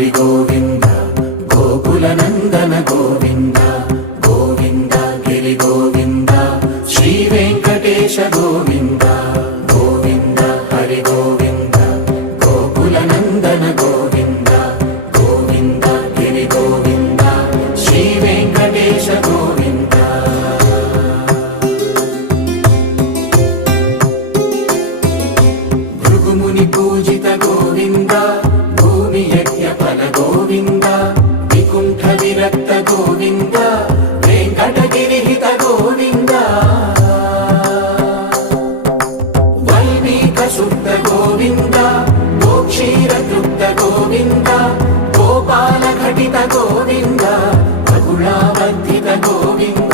హరి గోవింద గోకుల నందన గోవింద గోవింద గిరి గోవింద శ్రీ వెంకటేశ గోవింద గోవింద హరి గోవింద గోకుల నందన గోవింద గోవింద గిరి గోవింద శ్రీ వెంకటేశ గోవింద భృగుముని పూజిత గోవింద భూమి యజ్ఞ ఫల గోవింద వికుంఠ విరక్త గోవింద వెంకటగిరిహిత గోవింద వల్మీక శుద్ధ గోవింద గోక్షీర తృప్త గోవింద గోపాల ఘటిత గోవింద బహుళావర్ధిత గోవింద